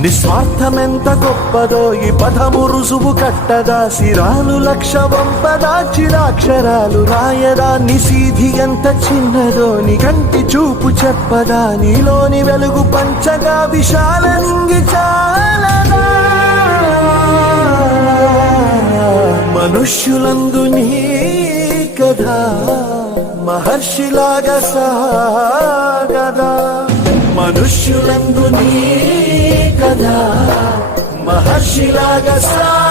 నిస్వార్థమెంత గొప్పదో ఈ పదము రుజువు కట్టదా సిరాను లక్ష వంపదా చిరాక్షరాలు రాయదా నిసీధి ఎంత చిన్నదో నీ కంటి చూపు చెప్పదా. నీలోని వెలుగు పంచగా విశాల చాలదా. మనుష్యులందు నీ కథ మహర్షిలాగా సహా. మనుష్యులందు నీ కథ. మహర్షిలాగా సా